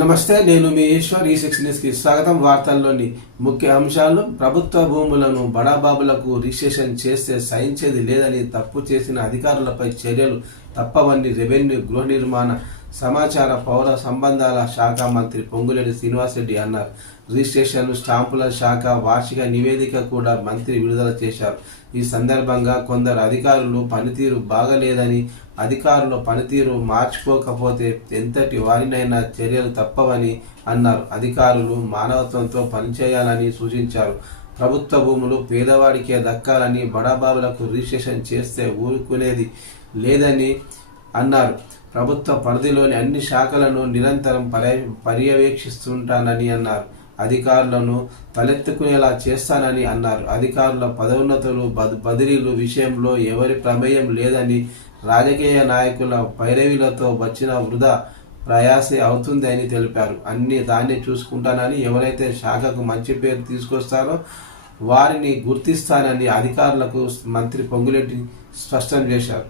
నమస్తే, నేను మీ ఈశ్వర్. ఈ 6 న్యూస్ కి స్వాగతం. వార్తల్లోని ముఖ్య అంశాలు: ప్రభుత్వ భూములను బడాబాబులకు రిజిస్ట్రేషన్ చేస్తే సహించేది లేదని, తప్పు చేసిన అధికారులపై చర్యలు తప్పవని రెవెన్యూ, గృహ నిర్మాణ, సమాచార, పౌర సంబంధాల శాఖ మంత్రి పొంగులేటి శ్రీనివాసరెడ్డి అన్నారు. రిజిస్ట్రేషన్ స్టాంపుల శాఖ వార్షిక నివేదిక కూడా మంత్రి విడుదల చేశారు. ఈ సందర్భంగా కొందరు అధికారులు పనితీరు బాగలేదని, అధికారుల పనితీరు మార్చుకోకపోతే ఎంతటి వారినైనా చర్యలు తప్పవని అన్నారు. అధికారులు మానవత్వంతో పనిచేయాలని సూచించారు. ప్రభుత్వ భూములు పేదవాడికే దక్కాలని, బడాబాబులకు రిజిస్ట్రేషన్ చేస్తే ఊరుకునేది లేదని అన్నారు. ప్రభుత్వ పరిధిలోని అన్ని శాఖలను నిరంతరం పర్యవేక్షిస్తుంటానని అన్నారు. అధికారులను తలెత్తుకునేలా చేస్తానని అన్నారు. అధికారుల పదోన్నతులు, బదిలీలు విషయంలో ఎవరి ప్రమేయం లేదని, రాజకీయ నాయకుల పైరవీలతో వచ్చిన వృధా ప్రయాసే అవుతుంది అని తెలిపారు. దాన్ని చూసుకుంటానని, ఎవరైతే శాఖకు మంచి పేరు తీసుకొస్తారో వారిని గుర్తిస్తానని అధికారులకు మంత్రి పొంగులేటి స్పష్టం చేశారు.